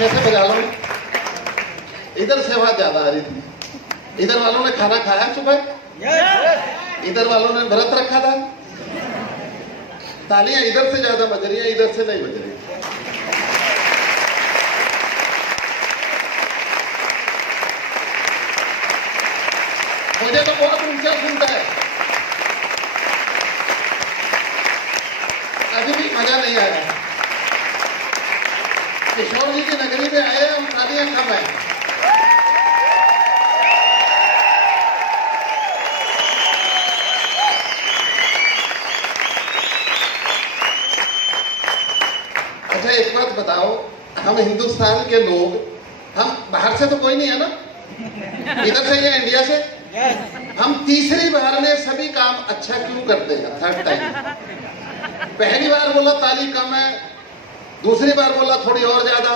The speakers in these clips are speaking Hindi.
अच्छे से बजा लो। इधर से आवाज ज्यादा आ रही थी। इधर वालों ने खाना खाया सुबह? इधर वालों ने व्रत रखा था? तालियां इधर से ज्यादा बज रही है, इधर से नहीं बज रही। मुझे तो बहुत ऊंचा सुनता है, अभी भी मजा नहीं आया। किशोर जी की नगरी में आए हम, तालियां कम है। अच्छा एक बात बताओ, हम हिंदुस्तान के लोग, हम बाहर से तो कोई नहीं है ना, इधर से या इंडिया से, हम तीसरी बार में सभी काम अच्छा क्यों करते हैं? Third time. पहली बार बोला ताली कम है, दूसरी बार बोला थोड़ी और ज्यादा,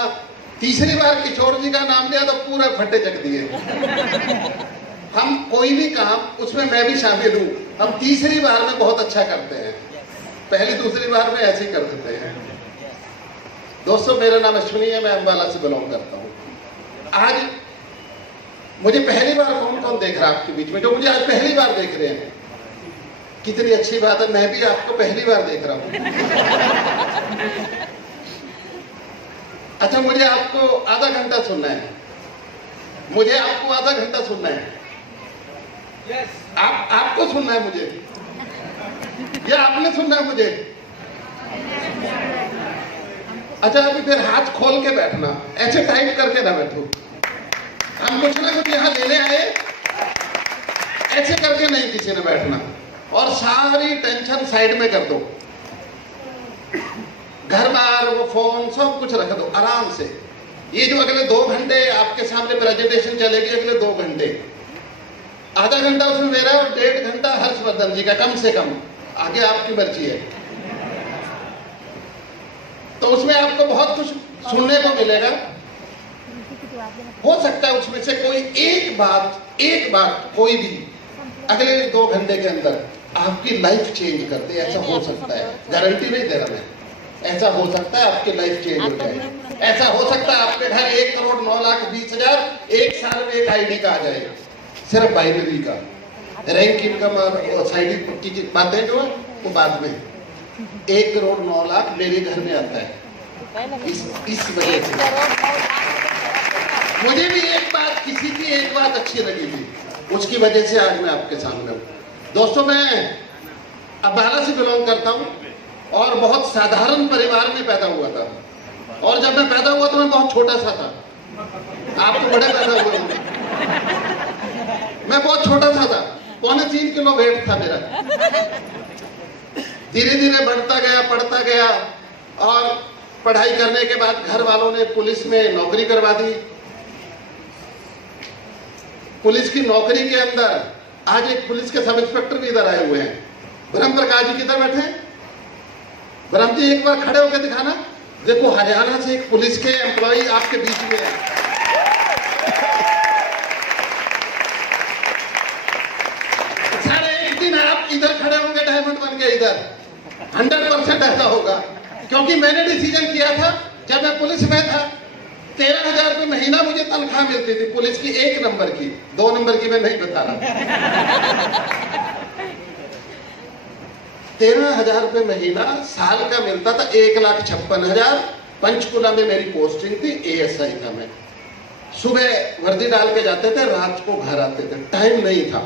तीसरी बार किशोर जी का नाम लिया तो पूरे फट्टे चक दिए। हम कोई भी काम, उसमें मैं भी शामिल हूं, हम तीसरी बार में बहुत अच्छा करते हैं, पहली दूसरी बार में ऐसे ही कर देते हैं। दोस्तों मेरा नाम अश्विनी है, मैं अंबाला से बिलोंग करता हूं। आज मुझे पहली बार कौन कौन देख रहा है आपके बीच में, जो मुझे आज पहली बार देख रहे हैं? कितनी अच्छी बात है, मैं भी आपको पहली बार देख रहा हूं। अच्छा मुझे आपको आधा घंटा सुनना है, मुझे आपको आधा घंटा सुनना है। आपको सुनना है मुझे, या आपने सुनना है मुझे? अच्छा अभी फिर हाथ खोल के बैठना, ऐसे टाइट करके ना बैठो। हम कुछ ना कुछ यहाँ लेने आए, ऐसे करके नहीं किसी ने बैठना, और सारी टेंशन साइड में कर दो। घर बार वो फोन सब कुछ रख दो आराम से। ये जो अगले 2 घंटे आपके सामने प्रेजेंटेशन चलेगी, अगले 2 घंटे, आधा घंटा उसमें मेरा और 1.5 घंटा हर्षवर्धन जी का कम से कम, आगे आपकी मर्जी है। तो उसमें आपको बहुत कुछ सुनने को मिलेगा। हो सकता है उसमें से कोई एक बात कोई भी अगले 2 घंटे के अंदर आपकी लाइफ चेंज कर दे, ऐसा हो सकता है। गारंटी नहीं दे रहा मैं, ऐसा हो सकता है आपकी लाइफ चेंज हो जाए। ऐसा हो सकता है आपके घर 1,09,20,000 एक साल में एक आईडी का आ जाए, सिर्फ बाइनरी का। रैंक इनकम और साइड की बातें जो है वो बाद में। 1,09,00,000 मेरे घर में आता है। इस वजह से मुझे भी किसी की एक बात अच्छी लगी थी, उसकी वजह से आज मैं आपके सामने हूँ। दोस्तों मैं अंबाला से बिलोंग करता हूँ और बहुत साधारण परिवार में पैदा हुआ था। और जब मैं पैदा हुआ तो मैं बहुत छोटा सा था, आप तो बड़े पैदा हुए होंगे। मैं बहुत छोटा सा था, 3.25 किलो वेट था मेरा। धीरे धीरे बढ़ता गया, पढ़ता गया, और पढ़ाई करने के बाद घर वालों ने पुलिस में नौकरी करवा दी। पुलिस की नौकरी के अंदर आज एक पुलिस के सब इंस्पेक्टर भी इधर आए हुए हैं। ब्रह्म प्रकाश जी किधर बैठे हैं? ब्रह्म जी एक बार खड़े होकर दिखाना। देखो हरियाणा से एक पुलिस के एम्प्लॉय आपके बीच में है। सारे एक दिन आप इधर खड़े होंगे डायमंड बन के, इधर 100% ऐसा होगा, क्योंकि मैंने डिसीजन किया था जब मैं पुलिस में था। 13,000 रुपये महीना मुझे तनख्वाह मिलती थी पुलिस की, 1 नंबर की, 2 नंबर की मैं नहीं बता रहा। 13,000 रुपये महीना साल का मिलता था, 1,56,000। पंचकुला में मेरी पोस्टिंग थी ASI का। मैं सुबह वर्दी डाल के जाते थे, रात को घर आते थे, टाइम नहीं था,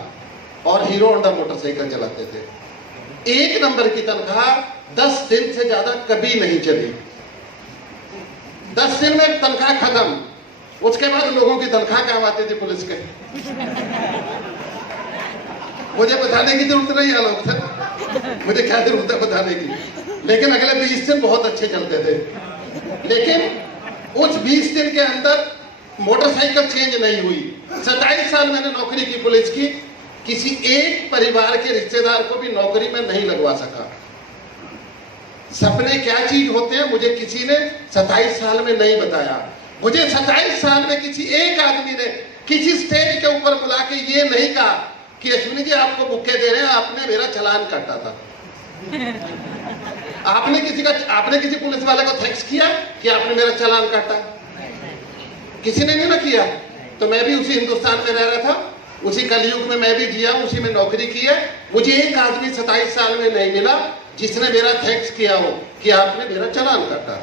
और हीरो होंडा मोटरसाइकिल चलाते थे। 1 नंबर की तनख्वाह 10 दिन से ज्यादा कभी नहीं चली। 10 दिन में तनख्वाह खत्म। उसके बाद लोगों की तनख्वाह काम आती थी पुलिस के। मुझे बताने की जरूरत नहीं है लोग सर, मुझे क्या जरूरत है बताने की। लेकिन अगले 20 दिन बहुत अच्छे चलते थे। लेकिन उस 20 दिन के अंदर मोटरसाइकिल चेंज नहीं हुई। 27 साल मैंने नौकरी की पुलिस की, किसी एक परिवार के रिश्तेदार को भी नौकरी में नहीं लगवा सका। सपने क्या चीज होते हैं मुझे किसी ने 27 साल में नहीं बताया। मुझे 27 साल में किसी एक आदमी ने किसी स्टेज के ऊपर बुला के ये नहीं कहा कि अश्विनी जी आपको बुक्के दे रहे हैं, आपने मेरा चालान काटा था। आपने किसी पुलिस वाले को थैंक्स किया कि आपने मेरा चालान काटा? किसी ने नहीं ना किया। तो मैं भी उसी हिंदुस्तान में रह रहा था, उसी कलयुग में मैं भी जिया, उसी में नौकरी की है। मुझे एक आदमी 27 साल में नहीं मिला जिसने मेरा थैंक्स किया हो कि आपने मेरा चालान काटा।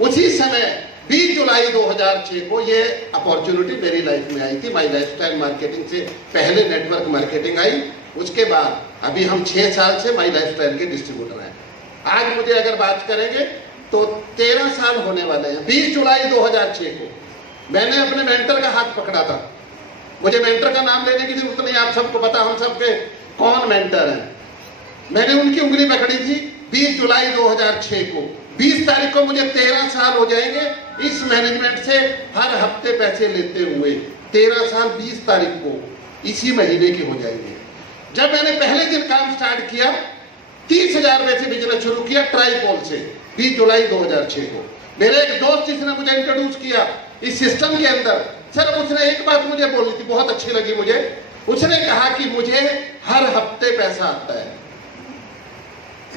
उसी समय 20 जुलाई 2006 को ये अपॉर्चुनिटी मेरी लाइफ में आई थी। माई लाइफस्टाइल मार्केटिंग से पहले नेटवर्क मार्केटिंग आई, उसके बाद अभी हम 6 साल से माई लाइफस्टाइल के डिस्ट्रीब्यूटर हैं। आज मुझे अगर बात करेंगे तो 13 साल होने वाले हैं। 20 जुलाई 2006 को मैंने अपने मेंटर का हाथ पकड़ा था। मुझे मेंटर का नाम लेने की जरूरत नहीं, आप सबको पता हम सबके कौन मेंटर हैं। मैंने उनकी उंगली पकड़ी थी 20 जुलाई 2006 को। 20 तारीख को मुझे 13 साल हो जाएंगे इस मैनेजमेंट से हर हफ्ते पैसे लेते हुए। 13 साल 20 तारीख को इसी महीने के हो जाएंगे। जब मैंने पहले दिन काम स्टार्ट किया 30,000 रुपए से बिजनेस शुरू किया ट्राईपोल से 20 जुलाई 2006 को। मेरे एक दोस्त जिसने मुझे इंट्रोड्यूस किया इस सिस्टम के अंदर, सर उसने एक बात मुझे बोली थी, बहुत अच्छी लगी मुझे। उसने कहा कि मुझे हर हफ्ते पैसा आता है।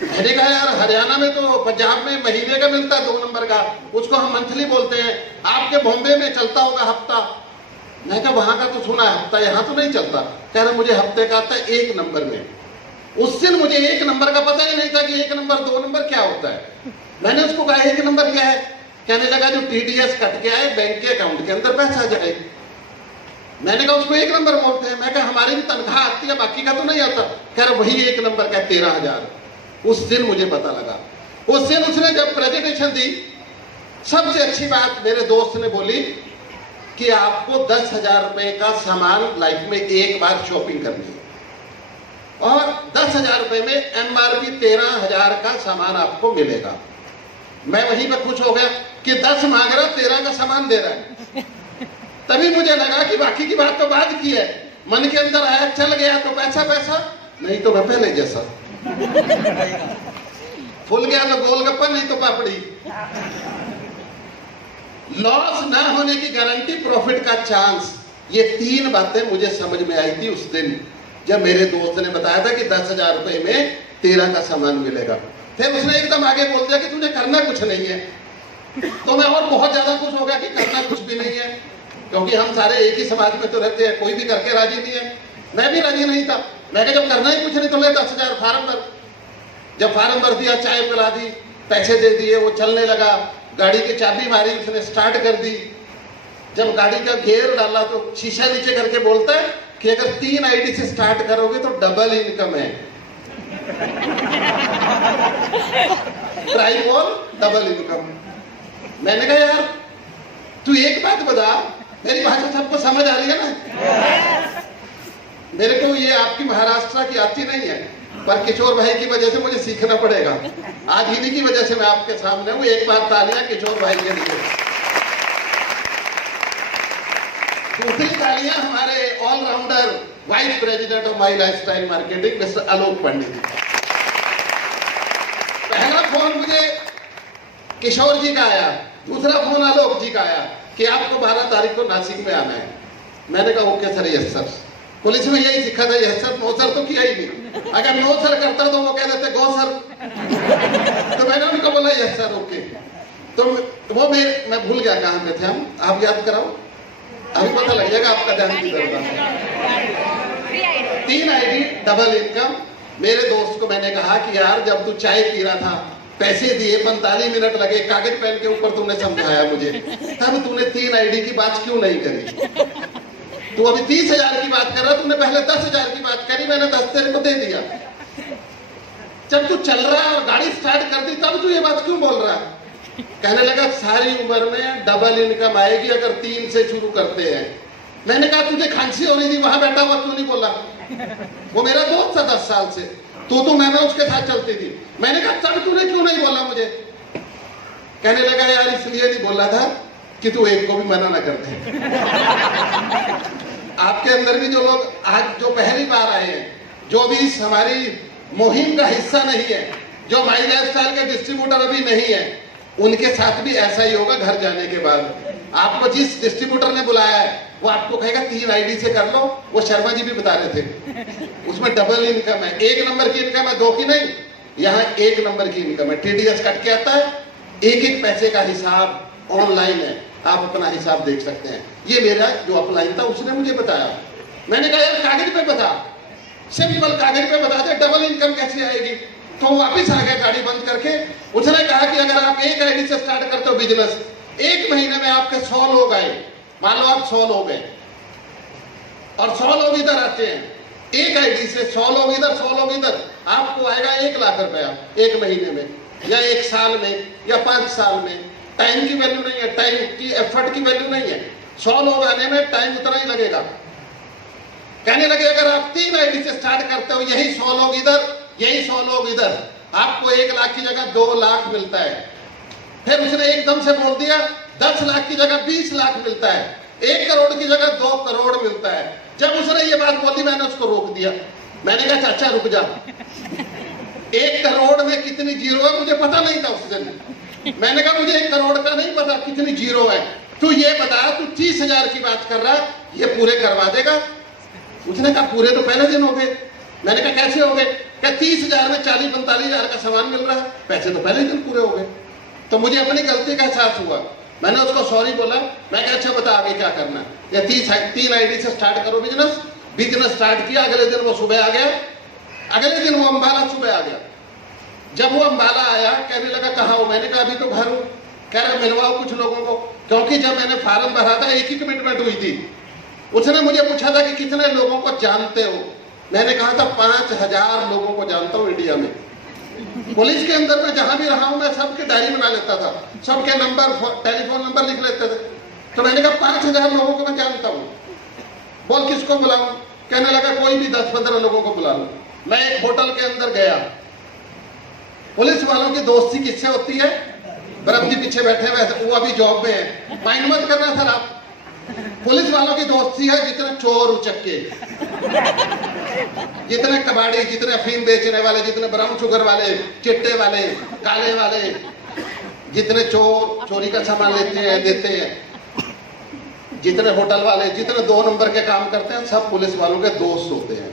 मैंने कहा यार हरियाणा में तो पंजाब में महीने का मिलता है 2 नंबर का, उसको हम मंथली बोलते हैं। आपके बॉम्बे में चलता होगा हफ्ता। मैं कहा वहां का तो सुना है हफ्ता, यहाँ तो नहीं चलता। कह रहा मुझे हफ्ते का आता है 1 नंबर में। उस दिन मुझे 1 नंबर का पता ही नहीं था कि 1 नंबर 2 नंबर क्या होता है। मैंने उसको कहा 1 नंबर क्या है? कहने लगा जो TDS कट के आए बैंक के अकाउंट के अंदर पैसा जाए। मैंने कहा उसको 1 नंबर बोलते हैं। मैं कहा हमारी भी तनख्वाह आती है, बाकी का तो नहीं आता। कह रहा वही 1 नंबर का 13,000। उस दिन मुझे पता लगा। उस दिन उसने जब प्रेजेंटेशन दी, सबसे अच्छी बात मेरे दोस्त ने बोली कि आपको 10,000 रुपए का सामान लाइफ में एक बार शॉपिंग करनी है और 10,000 रुपए में MRP 13,000 का सामान आपको मिलेगा। मैं वहीं पर खुश हो गया कि 10 मांग रहा 13 का सामान दे रहा है। तभी मुझे लगा कि बाकी की बात तो बाद की है। मन के अंदर आया चल गया तो पैसा पैसा, नहीं तो मैं पहले जैसा। फुल गया तो गोलगप्पा, नहीं तो पापड़ी। लॉस ना होने की गारंटी, प्रॉफिट का चांस, ये 3 बातें मुझे समझ में आई थी उस दिन जब मेरे दोस्त ने बताया था कि 10,000 रुपए में 13 का सामान मिलेगा। फिर उसने एकदम आगे बोल दिया कि तुझे करना कुछ नहीं है। तो मैं और बहुत ज्यादा खुश हो गया कि करना कुछ भी नहीं है, क्योंकि हम सारे एक ही समाज में तो रहते हैं, कोई भी करके राजी नहीं है। मैं भी राजी नहीं था। मैं जब करना ही कुछ नहीं तो ले 10,000 फार्म भर। जब फार्म भर दिया, चाय पिला दी, पैसे दे दिए, वो चलने लगा। गाड़ी की चाबी मारी, उसने स्टार्ट कर दी। जब गाड़ी का गियर डाला तो शीशा नीचे करके बोलता है कि अगर 3 आईडी से स्टार्ट करोगे तो डबल इनकम है। ट्राईपोल डबल इनकम। मैंने कहा यार तू एक बात बता, मेरी भाषा सबको समझ आ रही है ना? मेरे को ये आपकी महाराष्ट्र की आती नहीं है, पर किशोर भाई की वजह से मुझे सीखना पड़ेगा। आज इन्हीं की वजह से मैं आपके सामने हूँ। एक बार तालियां किशोर भाई के लिए। दूसरी तालियां हमारे all rounder vice president of my lifestyle marketing mister Alok Pandit. पहला फोन मुझे किशोर जी का आया, दूसरा फोन आलोक जी का आया कि आपको 12 तारीख को नासिक में आना है। मैंने कहा okay sir, yes sir. Police में यही सीखा था, यस सर नो सर तो किया ही नहीं। अगर नो सर करता तो वो कह देते गो सर। तो मैंने उनको बोला यस सर ओके। तो वो मैं भूल गया कहाँ पे थे हम, आप याद कराओ, अभी पता लग जाएगा आपका ध्यान किधर था। 3 आईडी डबल इनकम। मेरे दोस्त को मैंने कहा कि यार जब तू चाय पी रहा था, पैसे दिए, 45 मिनट लगे, कागज पेन के ऊपर तुमने समझाया मुझे, तब तूने 3 आईडी की बात क्यों नहीं करी? तू अभी 30,000 की बात कर रहा, तुमने पहले 10,000 की बात करी, मैंने 10 तेरे को दे दिया। जब तू चल रहा है और गाड़ी स्टार्ट कर दी तब तू ये बात क्यों बोल रहा है? कहने लगा सारी उम्र में डबल इनकम आएगी अगर 3 से शुरू करते हैं। मैंने कहा तुझे खांसी हो रही थी, वहां बैठा हुआ क्यों नहीं बोला? वो मेरा दोस्त था 10 साल से, तो मैं उसके साथ चलती थी। मैंने कहा तब तूने क्यों नहीं बोला मुझे? कहने लगा यार इसलिए नहीं बोला था कि तू एक को भी मना ना कर दे। आपके अंदर भी जो लोग आज जो पहली बार आए हैं, जो भी इस हमारी मुहिम का हिस्सा नहीं है, जो माई लाइफस्टाइल के डिस्ट्रीब्यूटर अभी नहीं है, उनके साथ भी ऐसा ही होगा। घर जाने के बाद आपको जिस डिस्ट्रीब्यूटर ने बुलाया है वो आपको कहेगा 3 आईडी से कर लो। वो शर्मा जी भी बता रहे थे, उसमें डबल इनकम है। 1 नंबर की इनकम है, 2 की नहीं, यहाँ 1 नंबर की इनकम है। TDS कट के आता है, एक पैसे का हिसाब ऑनलाइन है। आप अपना हिसाब देख सकते हैं। ये मेरा जो अपलाइन था उसने मुझे बताया। मैंने कहा यार कागज पे बता, सिंपल कागज पे बता दे, डबल इनकम कैसे आएगी। तो वो वापिस आ गया गाड़ी बंद करके। उसने कहा कि अगर आप एक आईडी से स्टार्ट करते हो बिजनेस, 1 महीने में आपके 100 लोग आए, मान लो आप 100 लोग हैं और 100 लोग इधर आते हैं, एक आईडी से 100 लोग इधर 100 लोग इधर, आपको आएगा 1 लाख रुपया 1 महीने में या 1 साल में या 5 साल में। टाइम की वैल्यू नहीं है, टाइम की एफर्ट की वैल्यू नहीं है। 100 लोग आने में टाइम उतना ही लगेगा। कहने लगे अगर आप 3 आईडी से स्टार्ट करते हो, यही 100 लोग इधर, यही 100 लोग इधर, आपको 1 लाख की जगह 2 लाख मिलता है। फिर उसने एकदम से बोल दिया 10 लाख की जगह 20 लाख मिलता है, 1 करोड़ की जगह 2 करोड़ मिलता है। जब उसने ये बात बोली मैंने उसको रोक दिया। मैंने कहा चाचा रुक जा, 1 करोड़ में कितनी जीरो है मुझे पता नहीं था उस दिन। मैंने कहा मुझे 1 करोड़ का नहीं पता कितनी जीरो है, तू ये बता, तू 30,000 की बात कर रहा, ये पूरे करवा देगा? उसने कहा पूरे तो पहले दिन हो गए। मैंने कहा कैसे हो गए? क्या 30,000 में 40-45,000 का सामान मिल रहा है, पैसे तो पहले दिन पूरे हो गए। तो मुझे अपनी गलती का एहसास हुआ। मैंने उसको सॉरी बोला। मैं कहा अच्छा बता आगे क्या करना है। या 3 आईडी से स्टार्ट करो बिजनेस स्टार्ट किया। अगले दिन वो सुबह आ गया, अगले दिन वो अम्बाला सुबह आ गया। जब वो अम्बाला आया कहने लगा कहाँ हो? मैंने कहा अभी तो घर हूँ। कह रहा मिलवाओ कुछ लोगों को, क्योंकि जब मैंने फार्म भरा था एक ही कमिटमेंट हुई थी। उसने मुझे पूछा था कि कितने लोगों को जानते हो। मैंने कहा था 5,000 लोगों को जानता हूँ इंडिया में। पुलिस के अंदर मैं जहां भी रहा हूं मैं सबके डायरी बना लेता था, सबके नंबर टेलीफोन नंबर लिख लेते थे। तो मैंने कहा 5,000 लोगों को मैं जानता हूं, बोल किसको बुलाऊं? कहने लगा कोई भी 10-15 लोगों को बुला लो। मैं एक होटल के अंदर गया। पुलिस वालों की दोस्ती किससे होती है? ब्रह्म जी पीछे बैठे हुए, वो अभी जॉब में है, माइंड मत करना सर आप। पुलिस वालों की दोस्ती है जितने चोर उचक्के, जितने कबाड़ी, जितने अफीम बेचने वाले, जितने ब्राउन शुगर वाले, चिट्टे वाले, काले वाले, जितने चोर चोरी का सामान लेते हैं देते हैं, जितने होटल वाले, जितने 2 नंबर के काम करते हैं, सब पुलिस वालों के दोस्त होते हैं।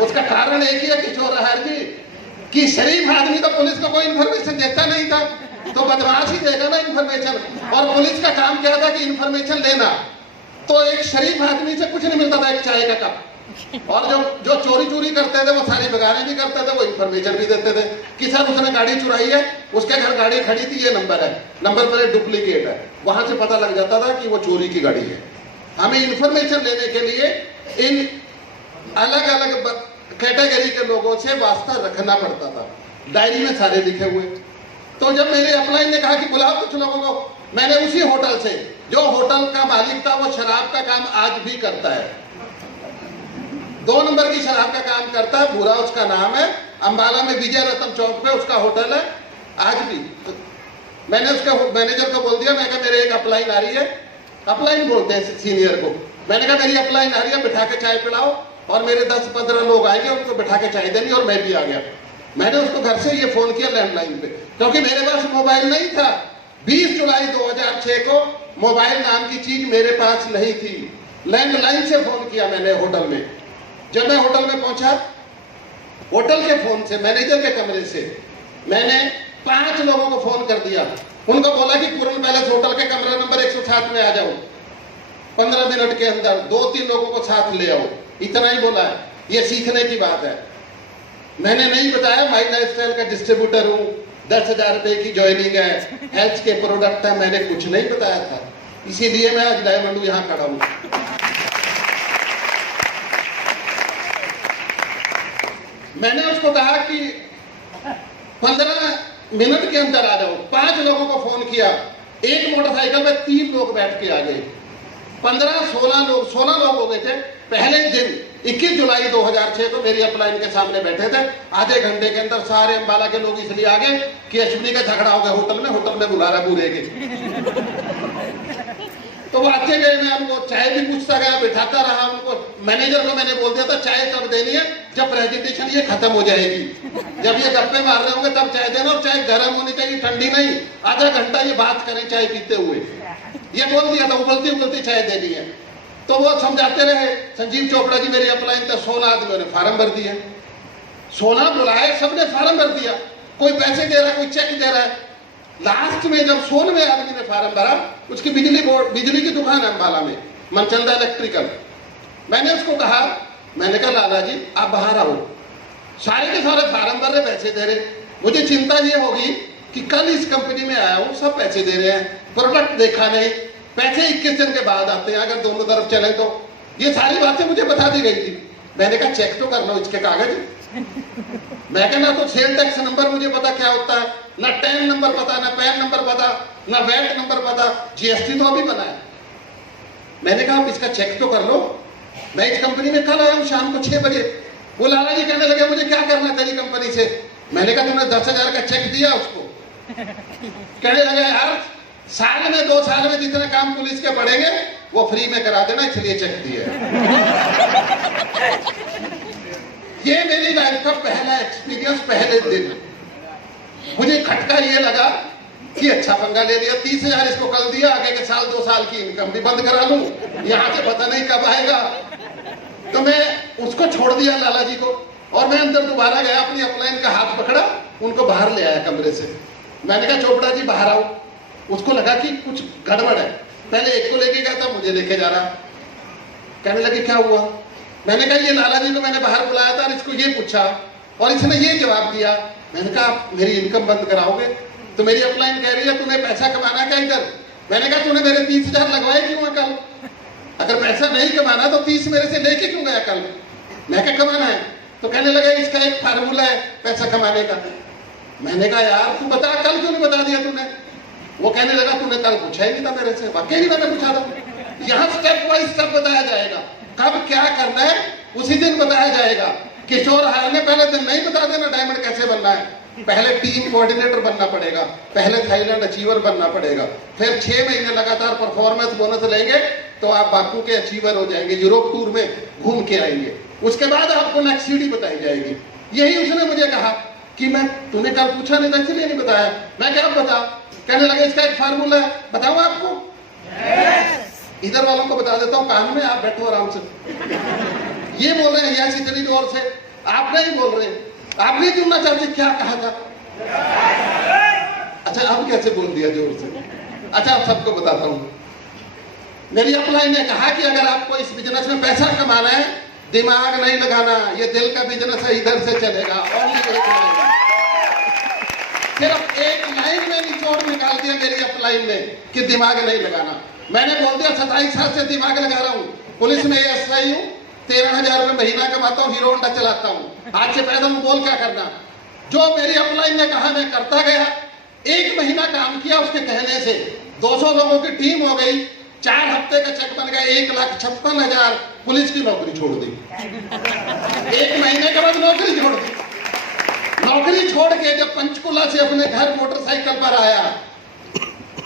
उसका कारण एक ही है किशोर लहर जी कि शरीफ आदमी तो पुलिस को कोई इंफॉर्मेशन देता नहीं था, तो बदमाश ही देगा ना इंफॉर्मेशन। और पुलिस का काम क्या था कि इंफॉर्मेशन लेना। तो एक शरीफ आदमी से कुछ नहीं मिलता था, एक चाय का कप। और जो चोरी करते थे वो सारी बगाने भी करते थे, वो इंफॉर्मेशन भी देते थे कि सर उसने गाड़ी चुराई है, उसके घर गाड़ी खड़ी थी, ये नंबर है, नंबर प्लेट डुप्लीकेट है। वहां से पता लग जाता था कि वो चोरी की गाड़ी है। हमें इंफॉर्मेशन लेने के लिए इन अलग अलग कैटेगरी के लोगों से वास्ता रखना पड़ता था, डायरी में सारे लिखे हुए। तो जब मेरे अपलाइन ने कहा कि बुलाओ कुछ लोगों को, मैंने उसी होटल से, जो होटल का मालिक था वो शराब का काम आज भी करता है, 2 नंबर की शराब का काम करता है, पूरा उसका नाम है, अंबाला में विजय रतन चौक पे उसका होटल है आज भी। तो मैंने उसके मैनेजर को बोल दिया, मैं कहा मेरे एक अपलाइन आ रही है, अपलाइन बोलते हैं सीनियर को, मैंने कहा मेरी अपलाइन आ रही है, बिठा के चाय पिलाओ और मेरे 10-15 लोग आएंगे, उनको बिठा के चाय देनी। और मैं भी आ गया। मैंने उसको घर से ये फोन किया लैंडलाइन पे, क्योंकि मेरे पास मोबाइल नहीं था। 20 जुलाई 2006 को मोबाइल नाम की चीज मेरे पास नहीं थी। लैंडलाइन से फोन किया मैंने होटल में। जब मैं होटल में पहुंचा, होटल के फोन से, मैनेजर के कमरे से मैंने 5 लोगों को फोन कर दिया। उनको बोला कि पूरन पैलेस होटल के कमरा नंबर 107 में आ जाओ, 15 मिनट के अंदर 2-3 लोगों को साथ ले आओ। इतना ही बोला है। ये सीखने की बात है। मैंने नहीं बताया माई लाइफस्टाइल का डिस्ट्रीब्यूटर हूँ, 10,000 रुपए की ज्वाइनिंग है, हेल्थ के प्रोडक्ट है, मैंने कुछ नहीं बताया था। इसीलिए मैं आज डायमंड यहाँ खड़ा हूँ। मैंने उसको कहा कि 15 मिनट के अंदर आ जाओ। 5 लोगों को फोन किया, एक मोटरसाइकिल में 3 लोग बैठ के आ गए। 16 लोग हो गए थे। पहले दिन 21 जुलाई 2006 को मेरी अपलाइन के सामने बैठे थे। आधे घंटे के अंदर सारे अंबाला के लोग इसलिए आ गए कि अश्विनी का झगड़ा हो गया होटल में बुला रहा पूरे के। तो वो आते गए, मैं उनको चाय भी पूछता गया, बिठाता रहा उनको। मैनेजर को मैंने बोल दिया था चाय तब देनी है जब प्रेजेंटेशन ये खत्म हो जाएगी, जब ये गप्पे मार रहे होंगे तब चाय देना, और चाय गर्म होनी चाहिए, ठंडी नहीं। आधा घंटा ये बात करें चाय पीते हुए, ये बोल दिया था। उबलती चाय देनी है। तो वो समझाते रहे। संजीव चोपड़ा जी मेरी अपलाइन था, 16 आदमियों ने फार्म भर दिए। 16 बुलाए, सबने फार्म भर दिया। कोई पैसे दे रहा है, कोई चेक दे रहा है। लास्ट में जब 16वें आदमी ने फार्म भरा, उसकी बिजली की दुकान है अम्बाला में, मनचंदा इलेक्ट्रिकल। मैंने उसको कहा, मैंने कहा लाला जी आप बाहर आओ, सारे के सारे फार्म भर रहे, पैसे दे रहे, मुझे चिंता ये होगी कि कल इस कंपनी में आया हूं, सब पैसे दे रहे हैं, प्रोडक्ट देखा नहीं, पैसे 21 दिन के बाद आते हैं अगर दोनों तरफ चले तो। ये सारी बातें मुझे बता दी गई थी। मैंने कहा चेक तो कर लो इसके कागज। मैं कहना तो सेल टैक्स नंबर मुझे पता क्या होता है, ना टैन नंबर पता, ना पैन नंबर पता, ना वैट नंबर पता, जीएसटी तो अभी बना है। मैंने कहा आप इसका चेक तो कर लो, मैं इस कंपनी में कल आया हूं शाम को 6 बजे। वो लाला जी कहने लगे मुझे क्या करना तेरी कंपनी से। मैंने कहा तुमने 10,000 का चेक दिया उसको। कहने लगे यार साल में 2 साल में जितने काम पुलिस के पड़ेंगे वो फ्री में करा देना, इसलिए चेक दिया। ये मेरी लाइफ का पहला एक्सपीरियंस। पहले दिन मुझे खटका ये लगा कि अच्छा पंगा ले लिया, 30,000 इसको कल दिया, आगे के साल 2 साल की इनकम भी बंद करा लूं, यहां से पता नहीं कब आएगा। तो मैं उसको छोड़ दिया लाला जी को, और मैं अंदर दोबारा गया, अपनी अपलाइन का हाथ पकड़ा, उनको बाहर ले आया कमरे से। मैंने कहा चोपड़ा जी बाहर आओ। उसको लगा कि कुछ गड़बड़ है, पहले एक को लेके गया था, मुझे लेके जा रहा। कहने लगे क्या हुआ। मैंने कहा ये लाला जी को मैंने बाहर बुलाया था और इसको ये पूछा और इसने ये जवाब दिया। मैंने कहा आप मेरी इनकम बंद कराओगे। तो मेरी अपलाइन कह रही है तूने पैसा कमाना क्या इधर। मैंने कहा तूने मेरे 30,000 लगवाए क्यों है कल, अगर पैसा नहीं कमाना तो 30 मेरे से लेके क्यों गया कल। मैं क्या कमाना है। तो कहने लगे इसका एक फार्मूला है पैसा कमाने का। मैंने कहा यार तू बता, कल क्यों नहीं बता दिया तूने। वो कहने लगा तूने कल पूछा ही नहीं था मेरे से। वाकई नहीं मैंने पूछा था। यहाँ स्टेप बाय स्टेप बताया जाएगा, कब क्या करना है उसी दिन बताया जाएगा। किशोर हारने पहले दिन नहीं बता देना डायमंड कैसे बनना है। पहले टीम कोऑर्डिनेटर बनना पड़ेगा, पहले थाईलैंड अचीवर बनना पड़ेगा, फिर 6 महीने लगातार परफॉर्मेंस बोनस लेंगे तो आप बापू के अचीवर हो जाएंगे, यूरोप टूर में घूम के आएंगे। उसके बाद आपको नेक्स्ट सीढ़ी बताई जाएगी। यही उसने मुझे कहा कि मैं तूने कल पूछा नहीं था इसलिए नहीं बताया। मैं क्या बता। कहने लगे इसका एक फार्मूला है, बताऊं आपको। इधर वालों को बता देता हूं, कान में आप बैठो आराम से। ये बोल रहे हैं यस इतनी जोर से, आप नहीं बोल रहे, आप नहीं सुनना चाहते क्या कहा था। अच्छा अब कैसे बोल दिया जोर से। अच्छा आप सबको बताता हूं। मेरी अपलाइन ने कहा कि अगर आपको इस बिजनेस में पैसा कमाना है दिमाग नहीं लगाना, ये दिल का बिजनेस है, इधर से चलेगा। सिर्फ एक लाइन में निचोड़ निकाल दिया मेरी अपलाइन ने कि दिमाग नहीं लगाना। मैंने बोल दिया 27 साल से दिमाग लगा रहा हूँ, पुलिस में एएसआई हूँ, 13,000 रुपए महीना कमाता हूँ, हीरो होंडा चलाता हूँ, आज से पैदा हूँ, बोल क्या करना। जो मेरी अपलाइन ने कहा मैं करता गया। 1 महीना काम किया, उसके कहने से 200 लोगों की टीम हो गई, 4 हफ्ते का चेक बन गया 1,56,000। पुलिस की नौकरी छोड़ दी। 1 महीने के बाद नौकरी छोड़ दी। नौकरी छोड़ के जब पंचकुला से अपने घर मोटरसाइकिल पर आया,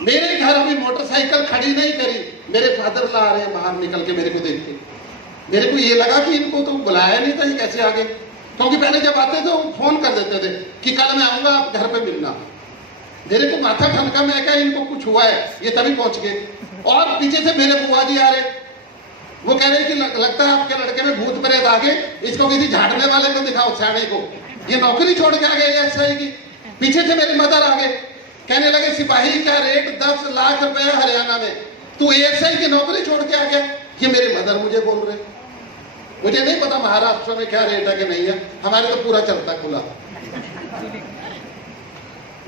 मेरे घर अभी मोटरसाइकिल खड़ी नहीं करी, मेरे फादर ला रहे हैं बाहर निकल के मेरे को देख के। मेरे को ये लगा कि इनको तो बुलाया नहीं था, ये कैसे आ गए। क्योंकि पहले जब आते थे फोन कर देते थे कि कल मैं आऊंगा आप घर पे मिलना। मेरे को माथा ठनका, मैं क्या इनको कुछ हुआ है, ये तभी पहुंच गए। और पीछे से मेरे बुआ जी आ रहे, वो कह रहे कि लगता है आपके लड़के में भूत प्रेत आ गए, इसको किसी झाड़ने वाले को दिखाओ, सियाने को। ये नौकरी छोड़ के आ गए एएसआई की। पीछे से मेरे मदर आ गए, कहने लगे सिपाही का रेट 10 लाख रुपए हरियाणा में, तू एएसआई की नौकरी छोड़ के आ गया। ये मेरे मदर मुझे बोल रहे। मुझे नहीं पता महाराष्ट्र में क्या रेट है कि नहीं है, हमारे तो पूरा चलता खुला।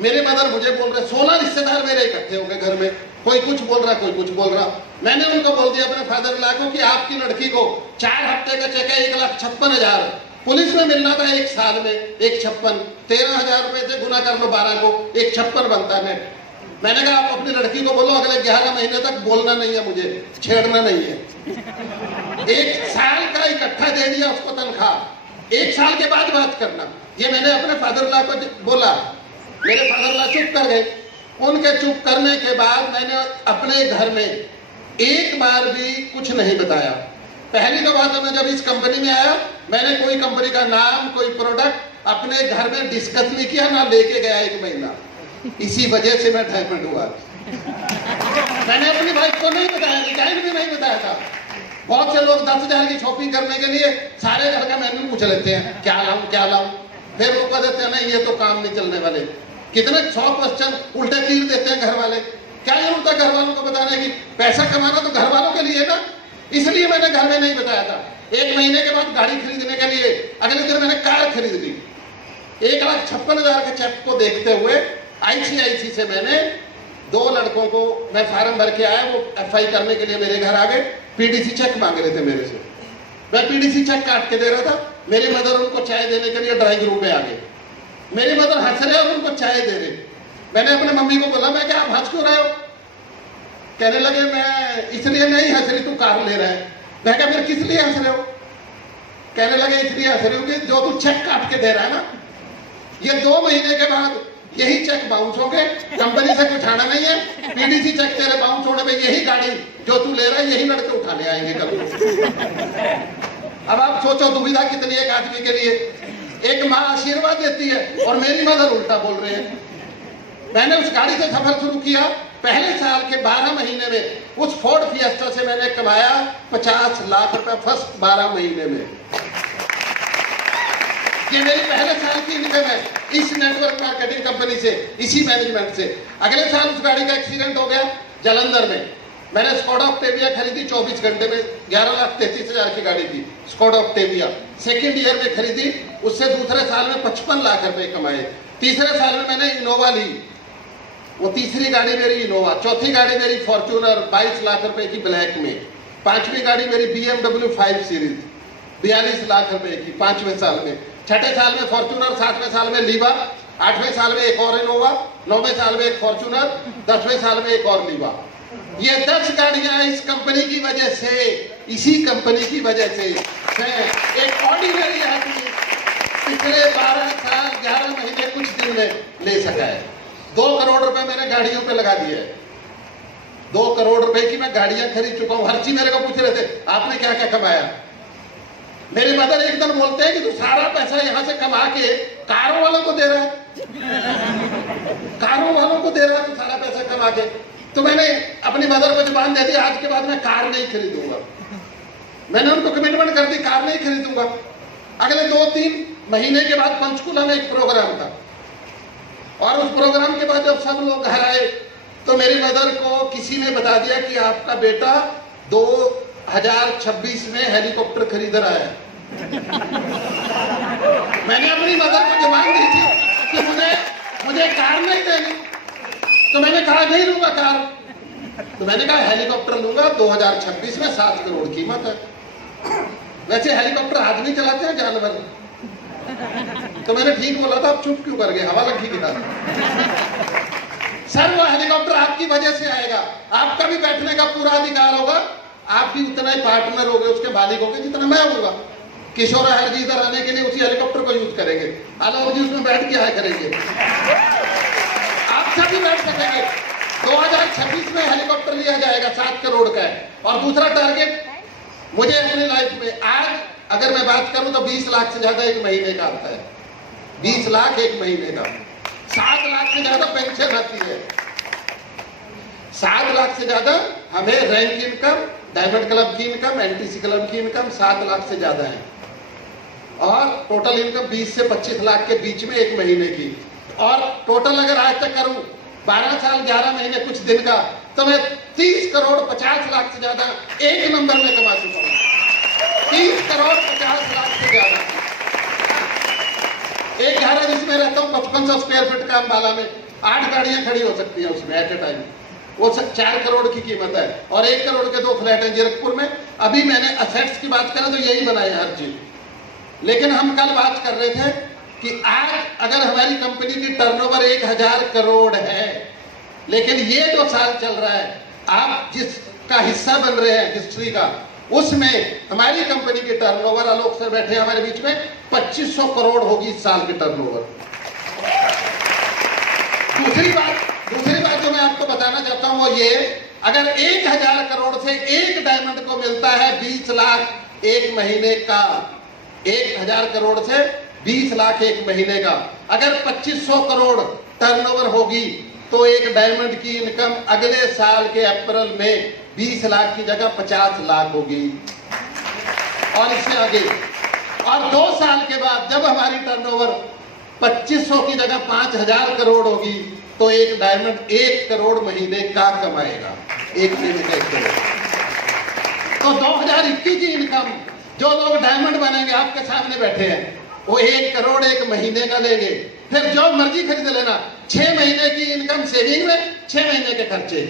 मेरे मदर मुझे बोल रहे, 16 रिश्तेदार मेरे इकट्ठे हो गए घर में, कोई कुछ बोल रहा कोई कुछ बोल रहा। मैंने उनको बोल दिया अपने फादर ला को कि आपकी लड़की को 4 हफ्ते का चेक है 1,56,000, पुलिस में मिलना था 1 साल में 1,56,000, 13,000 रुपए से गुना कर लो 12 को, 1,56,000 बनता है। मैंने कहा आप अपनी लड़की को बोलो अगले 11 महीने तक बोलना नहीं है, मुझे छेड़ना नहीं है। 1 साल का इकट्ठा दे दिया उसको तनख्वाह, 1 साल के बाद बात करना। ये मैंने अपने फादर ला को बोला, मेरे फादर ला चुप कर गए। उनके चुप करने के बाद मैंने अपने घर में एक बार भी कुछ नहीं बताया। पहली तो बात मैं जब इस कंपनी में आया, मैंने कोई कंपनी का नाम, कोई प्रोडक्ट अपने घर में डिस्कस नहीं किया, ना लेके गया 1 महीना। इसी वजह से मैं डायमंड हुआ। मैंने अपनी वाइफ को नहीं बताया, डिजाइन भी नहीं बताया था। बहुत से लोग 10,000 की शॉपिंग करने के लिए सारे घर का मेन्यू पूछ लेते हैं, क्या लाऊं क्या लाऊं, फिर वो कह देते हैं नहीं ये तो काम नहीं चलने वाले। कितने 100 क्वेश्चन उल्टे तीर देते हैं घर वाले। क्या जरूरत है घर वालों को बताने की? पैसा कमाना तो घर वालों के लिए ना, इसलिए मैंने घर में नहीं बताया था। 1 महीने के बाद गाड़ी खरीदने के लिए अगले दिन मैंने कार खरीद ली। 1,56,000 के चेक को देखते हुए ICICI से मैंने 2 लड़कों को, मैं फार्म भर के आया, वो FI करने के लिए मेरे घर आ गए। PDC चेक मांग रहे थे मेरे से, मैं PDC चेक काट के दे रहा था। मेरी मदर उनको चाय देने के लिए ड्राइंग रूम में आ गए। मेरी मदर हंस रहे और उनको चाय दे रहे। मैंने अपने मम्मी को बोला, मैं क्या आप हंस क्यों रहे हो? कहने लगे मैं इसलिए नहीं हंस रही, तू कार ले रहा है। मैं कहा फिर किस लिए हंस रहे हो? कहने लगे इसलिए हंस रही हूँ कि जो तू चेक काट के दे रहा है ना, ये 2 महीने के बाद यही चेक बाउंस हो गए, कंपनी से कुछ आना नहीं है। PDC चेक तेरे बाउंस होने पे यही गाड़ी जो तू ले रहा है यही लड़के उठाने आएंगे कल। अब आप सोचो दुविधा कितनी है एक आदमी के लिए। एक माँ आशीर्वाद देती है और मेरी मदर उल्टा बोल रहे हैं। मैंने उस गाड़ी से सफर शुरू किया। पहले साल के 12 महीने में उस फोर्ड फिएस्टा से मैंने कमाया 50 लाख रुपए फर्स्ट 12 महीने में। ये मेरी पहले साल की इनकम है इस नेटवर्क मार्केटिंग कंपनी से, इसी मैनेजमेंट से। अगले साल उस गाड़ी का एक्सीडेंट हो गया जालंधर में। मैंने स्कोडा ऑक्टेविया खरीदी 24 घंटे में, 11,33,000 की गाड़ी थी स्कोडा ऑक्टेविया। सेकेंड ईयर में खरीदी, उससे दूसरे साल में 55 लाख रुपए कमाए। तीसरे साल में मैंने इनोवा ली, वो तीसरी गाड़ी मेरी इनोवा। चौथी गाड़ी मेरी फॉर्च्यूनर 22 लाख रुपए की ब्लैक में। पांचवी गाड़ी मेरी BMW 5 सीरीज 42 लाख रुपए की 5वें साल में। छठे साल में फॉर्च्यूनर, 7वें साल में लीवा, 8वें साल में एक और इनोवा, 9वें साल में एक फॉर्च्यूनर, 10वें साल में एक और लीवा। ये 10 गाड़ियां इस कंपनी की वजह से, इसी कंपनी की वजह से मैं एक ऑर्डिनरी आदमी पिछले 12 साल 11 महीने कुछ दिन में ले सका है। 2 करोड़ रुपए मैंने गाड़ियों पे लगा दिए है। 2 करोड़ रुपए की मैं गाड़ियां खरीद चुका हूं। हर चीज मेरे को पूछ रहे थे आपने क्या क्या कमाया। मेरी मदर एक दिन बोलते हैं कि तू सारा पैसा यहां से कमा के कारों वालों को दे रहा है। कारों वालों को दे रहा है तो सारा पैसा कमा के। तो मैंने अपनी मदर को जुबान दे दी, आज के बाद मैं कार नहीं खरीदूंगा। मैंने उनको कमिटमेंट कर दी, कार नहीं खरीदूंगा। अगले 2-3 महीने के बाद पंचकुला में एक प्रोग्राम था और उस प्रोग्राम के बाद जब सब लोग घर आए तो मेरी मदर को किसी ने बता दिया कि आपका बेटा 2026 में हेलीकॉप्टर खरीद रहा है। मैंने अपनी मदर को जुबान दी थी कि मुझे कार नहीं देनी, तो मैंने कहा नहीं लूंगा कार। तो मैंने कहा हेलीकॉप्टर लूंगा 2026 में 7 करोड़ कीमत है। वैसे हेलीकॉप्टर आदमी चलाते हैं जानवर। तो मैंने ठीक बोला था, आप चुप क्यों कर गए? हवा लगी कि ना? सर वो हेलीकॉप्टर आपकी वजह से आएगा, आपका भी बैठने का पूरा अधिकार होगा, आप भी उतना ही पार्टनर होगे उसके मालिक होगे जितना मैं होगा। किशोर हर जी इधर आने के लिए उसी हेलीकॉप्टर को यूज करेंगे, आलोक जी उसमें बैठ के आया करेंगे, आप सभी बैठ सकेंगे। 2026 में हेलीकॉप्टर लिया जाएगा 7 करोड़ का है। और दूसरा टारगेट मुझे अपनी लाइफ में आज अगर मैं बात करूं तो 20 लाख से ज्यादा एक महीने का आता है। 20 लाख एक महीने का। 7 लाख से ज्यादा पेंशन आती है। 7 लाख से ज्यादा हमें रैंक इनकम, डायमंड क्लब की इनकम, NTC क्लब की इनकम 7 लाख से ज्यादा है। और टोटल इनकम 20 से 25 लाख के बीच में एक महीने की। और टोटल अगर आज तक करूं 12 साल 11 महीने कुछ दिन का, तो मैं 30 करोड़ 50 लाख से ज्यादा एक नंबर में कमा चुका हूं। 30 करोड़ 50 लाख से ज्यादा। एक घर है जिसमें रहता हूं 5500 स्क्वायर फीट का अंबाला में, 8 गाड़ियां खड़ी हो सकती हैं उसमें एट ए टाइम। वो 4 करोड़ की कीमत है और 1 करोड़ के 2 फ्लैट है जीरकपुर में। अभी मैंने असेट्स की बात करें तो यही बनाए हर चीज। लेकिन हम कल बात कर रहे थे कि आज अगर हमारी कंपनी की टर्नओवर 1000 करोड़ है, लेकिन ये जो साल चल रहा है आप जिसका हिस्सा बन रहे हैं हिस्ट्री का, उसमें हमारी कंपनी की टर्नओवर, आलोक सर बैठे हमारे बीच में, 2500 करोड़ होगी इस साल की टर्नओवर। दूसरी बात जो मैं आपको बताना चाहता हूं वो ये, अगर 1000 करोड़ से एक डायमंड को मिलता है 20 लाख एक महीने का, 1000 करोड़ से 20 लाख एक महीने का, अगर 2500 करोड़ टर्नओवर होगी तो एक डायमंड की इनकम अगले साल के अप्रैल में 20 लाख की जगह 50 लाख होगी और इससे आगे। और 2 साल के बाद जब हमारी टर्नओवर 2500 की जगह 5000 करोड़ होगी तो एक डायमंड 1 करोड़ महीने का कमाएगा, एक महीने का 1 करोड़। तो 2021 की इनकम जो लोग डायमंड बनेंगे आपके सामने बैठे हैं, वो 1 करोड़ एक महीने का लेंगे। फिर जो मर्जी खरीद लेना, 6 महीने की इनकम सेविंग में, 6 महीने के खर्चे।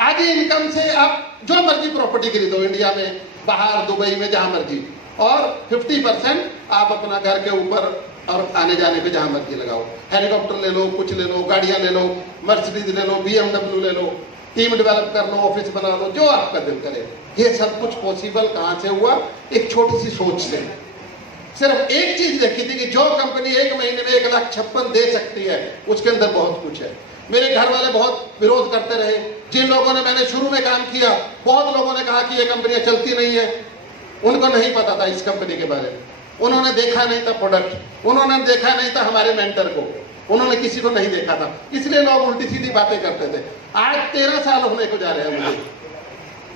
आधी इनकम से आप जो मर्जी प्रॉपर्टी खरीदो इंडिया में, बाहर दुबई में, जहां मर्जी, और 50% आप अपना घर के ऊपर और आने जाने पे जहां मर्जी लगाओ। हेलीकॉप्टर ले लो, कुछ ले लो, गाड़ियां ले लो, मर्सिडीज ले लो, BMW ले लो, टीम डेवलप कर लो, ऑफिस बना लो, जो आपका दिल करे। ये सब कुछ पॉसिबल कहां से हुआ? एक छोटी सी सोच से। सिर्फ एक चीज देखी थी कि जो कंपनी 1 महीने में 1,56,000 दे सकती है, उसके अंदर बहुत कुछ है। मेरे घर वाले बहुत विरोध करते रहे। जिन लोगों ने मैंने शुरू में काम किया, बहुत लोगों ने कहा कि ये कंपनियां चलती नहीं है। उनको नहीं पता था इस कंपनी के बारे में, उन्होंने देखा नहीं था प्रोडक्ट, उन्होंने देखा नहीं था हमारे मेंटर को, उन्होंने किसी को नहीं देखा था, इसलिए लोग उल्टी सीधी बातें करते थे। आज 13 साल होने को जा रहे हैं मुझे,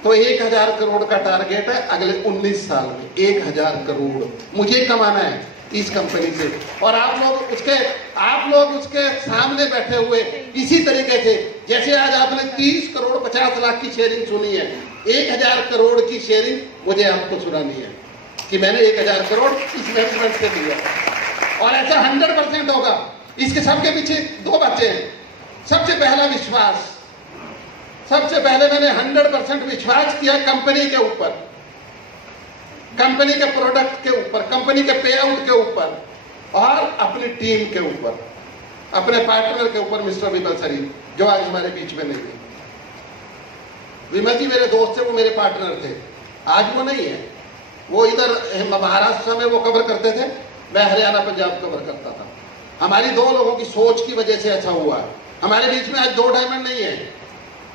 तो 1000 करोड़ का टारगेट है अगले 19 साल में। 1000 करोड़ मुझे कमाना है इस कंपनी से, और आप लोग उसके सामने बैठे हुए इसी तरीके से, जैसे आज आपने 30 करोड़ 50 लाख की शेयरिंग सुनी है, 1000 करोड़ की शेयरिंग मुझे आपको सुनानी है कि मैंने 1000 करोड़ इस मैनेजमेंट से दिया, और ऐसा 100% होगा। इसके सबके पीछे 2 बातें हैं। सबसे पहला विश्वास, सबसे पहले मैंने 100% विश्वास किया कंपनी के ऊपर, कंपनी के प्रोडक्ट के ऊपर, कंपनी के पे आउट के ऊपर, और अपनी टीम के ऊपर, अपने पार्टनर के ऊपर, मिस्टर विमल सरीन, जो आज हमारे बीच में नहीं है। विमल जी मेरे दोस्त थे, वो मेरे पार्टनर थे, आज वो नहीं है। वो इधर महाराष्ट्र में वो कवर करते थे, मैं हरियाणा पंजाब कवर करता था। हमारी 2 लोगों की सोच की वजह से ऐसा हुआ। हमारे बीच में आज 2 डायमंड नहीं है।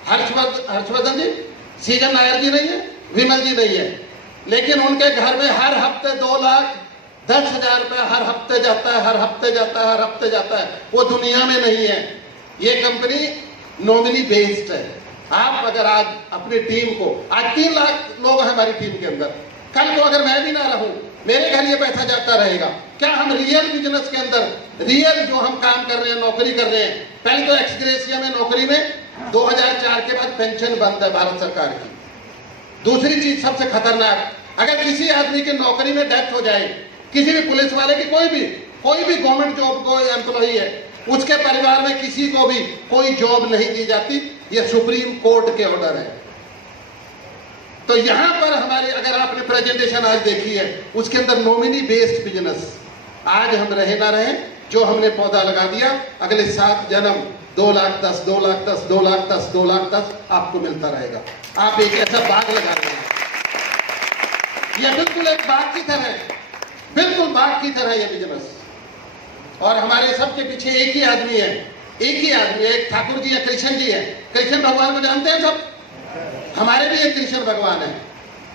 हर्षवर्धन जी, सीजन नायर जी नहीं है, विमल जी नहीं है, लेकिन उनके घर में हर हफ्ते 2,10,000 रुपए हर हफ्ते जाता है, हर हफ्ते जाता है, हर हफ्ते जाता है। वो दुनिया में नहीं है। ये कंपनी नॉमिनी बेस्ड है। आप अगर आज अपनी टीम को, आज 3 लाख लोग हैं हमारी टीम के अंदर, कल को अगर मैं भी ना रहूं, मेरे घर ये पैसा जाता रहेगा। क्या हम रियल बिजनेस के अंदर, रियल जो हम काम कर रहे हैं, नौकरी कर रहे हैं, पहले तो एक्सग्रेसिया में नौकरी में 2004 के बाद पेंशन बंद है भारत सरकार की। दूसरी चीज सबसे खतरनाक, अगर किसी आदमी की नौकरी में डेथ हो जाए, किसी भी पुलिस वाले की, कोई भी गवर्नमेंट जॉब को एम्प्लॉई है, उसके परिवार में किसी को भी कोई जॉब नहीं दी जाती। ये सुप्रीम कोर्ट के ऑर्डर है। तो यहां पर हमारे, अगर आपने प्रेजेंटेशन आज देखी है, उसके अंदर नॉमिनी बेस्ड बिजनेस, आज हम रहे ना रहे, जो हमने पौधा लगा दिया, अगले 7 जन्म 2,10,000, 2,10,000, 2,10,000, 2,10,000 आपको मिलता रहेगा। आप एक ऐसा बाग लगा रहे हैं, यह बिल्कुल एक बाग की तरह है, बिल्कुल बाग की तरह यह बिजनेस। और हमारे सबके पीछे एक ही आदमी है, एक ही आदमी है, एक ठाकुर जी है, कृष्ण जी है। कृष्ण भगवान को जानते हैं सब, हमारे भी एक कृष्ण भगवान है।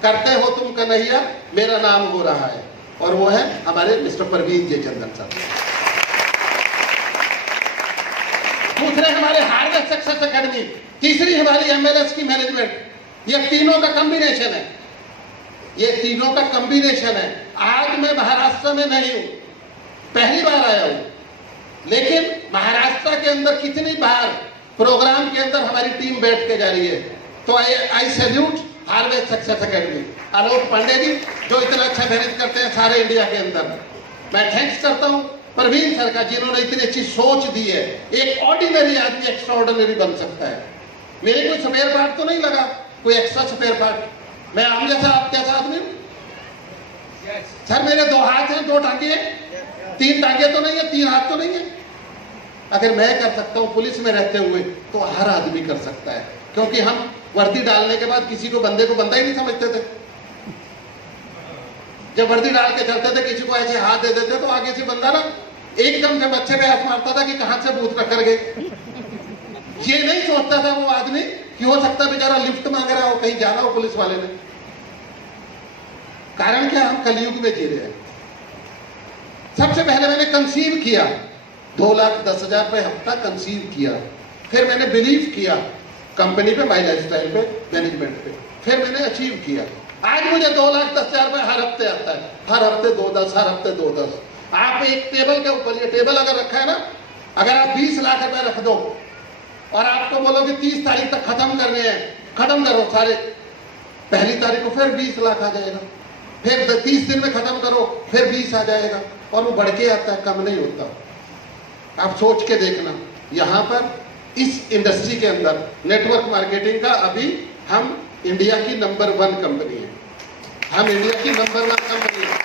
करते हो तुम कन्हैया, मेरा नाम हो रहा है, और वो है हमारे मिस्टर परवीन जयचंदन साहब। दूसरे हमारे हार्वेस्ट सक्सेस एकेडमी, तीसरी हमारी MLS की मैनेजमेंट। ये तीनों का कॉम्बिनेशन है, ये तीनों का कॉम्बिनेशन है। आज मैं महाराष्ट्र में नहीं हूं, पहली बार आया हूं, लेकिन महाराष्ट्र के अंदर कितनी बार प्रोग्राम के अंदर हमारी टीम बैठ के जा रही है। तो I salute harvest success academy, Alok Pandey ji, जो इतना अच्छा मैनेज करते हैं सारे इंडिया के अंदर। मैं थैंक्स करता हूं परवीन सर का, जिन्होंने इतनी अच्छी सोच दी है। एक ऑर्डिनरी आदमी एक्स्ट्रा ऑर्डिनरी बन सकता है। मेरे कोई स्पेयर पार्ट तो नहीं लगा, कोई एक्स्ट्रा स्पेयर पार्ट। मैं आम जैसा, आप कैसा आदमी हूं? सर मेरे 2 हाथ हैं, 2 टांगे हैं, 3 टांगे तो नहीं है, 3 हाथ तो नहीं है। अगर मैं कर सकता हूं पुलिस में रहते हुए, तो हर आदमी कर सकता है, क्योंकि हम वर्दी डालने के बाद किसी को बंदे को बंदा ही नहीं समझते थे। जब वर्दी डाल के चलते थे, किसी को ऐसे हाथ दे देते तो आगे से बंदा ना एकदम से बच्चे पे हाथ मारता था कि कहां से भूत टक्कर गए। ये नहीं सोचता था वो आदमी कि हो सकता है बेचारा लिफ्ट मांग रहा हो, कहीं जाना हो पुलिस वाले ने। कारण क्या, हम कलयुग में जी रहे हैं। सबसे पहले मैंने कंसीव किया, 2,10,000 रुपए हफ्ता कंसीव किया। फिर मैंने बिलीव किया कंपनी पे, माई लाइफस्टाइल पे, मैनेजमेंट पे। फिर मैंने अचीव किया। आज मुझे 2,10,000 रुपए हर हफ्ते आता है, हर हफ्ते 2,10,000, हर हफ्ते 2,10,000। आप एक टेबल के ऊपर, ये टेबल अगर रखा है ना, अगर आप 20 लाख रुपए रख दो और आपको बोलो कि 30 तारीख तक खत्म करने हैं, खत्म करो सारे, पहली तारीख को फिर 20 लाख आ जाएगा, फिर 30 दिन में खत्म करो, फिर 20 आ जाएगा, और वो बढ़ के आता है, कम नहीं होता। आप सोच के देखना, यहाँ पर इस इंडस्ट्री के अंदर नेटवर्क मार्केटिंग का अभी हम इंडिया की नंबर 1 कंपनी है, हम इंडिया की नंबर 1 कंपनी है।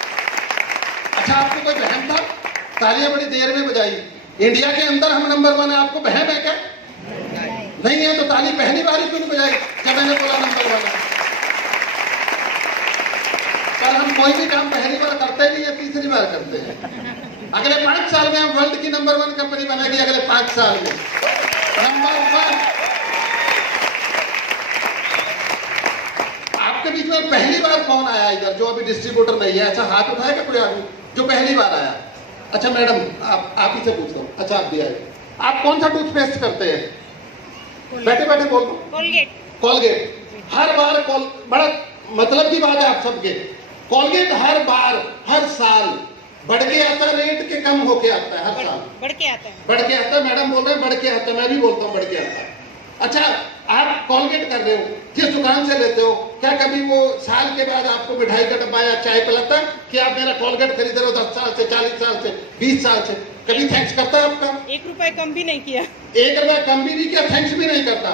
अच्छा, आपको कोई वहम था? तालियां बड़ी देर में बजाई। इंडिया के अंदर हम नंबर 1 है, आपको वहम है क्या? नहीं है तो ताली पहली बार ही क्यों नहीं बजाई जब मैंने बोला नंबर 1 है? पर हम कोई भी काम पहली बार करते नहीं है, तीसरी बार करते हैं। अगले 5 साल में हम वर्ल्ड की नंबर 1 कंपनी बनेगी, अगले 5 साल में नंबर 1। आपके बीच में पहली बार कौन आया इधर जो अभी डिस्ट्रीब्यूटर नहीं है? अच्छा, हाथ उठाएगा कोई आदमी जो पहली बार आया? अच्छा मैडम, आप ही से पूछता हूँ। अच्छा, आप भी आए। आप कौन सा टूथपेस्ट करते हैं? बैठे बैठे बोल दो। कोलगेट। कोलगेट हर बार बड़ा मतलब की बात है आप सबके। कोलगेट हर बार, हर साल बढ़ के आता है, रेट के कम होके आता है, हर साल बढ़ के आता है। बढ़ के आता है, मैडम बोल रहे हैं बढ़ के आता है, मैं भी बोलता हूँ बढ़ के आता है। अच्छा, आप कोलगेट कर रहे हो, जिस दुकान से लेते हो, क्या कभी वो साल के बाद आपको मिठाई का डब्बा या चाय पिलाता है कि आप मेरा कोलगेट खरीद रहे हो 10 साल से, 40 साल से, 20 साल से? कभी थैंक्स करता है आपका? 1 रुपए कम भी नहीं किया। 1 रुपया कम भी नहीं किया, थैंक्स भी नहीं करता।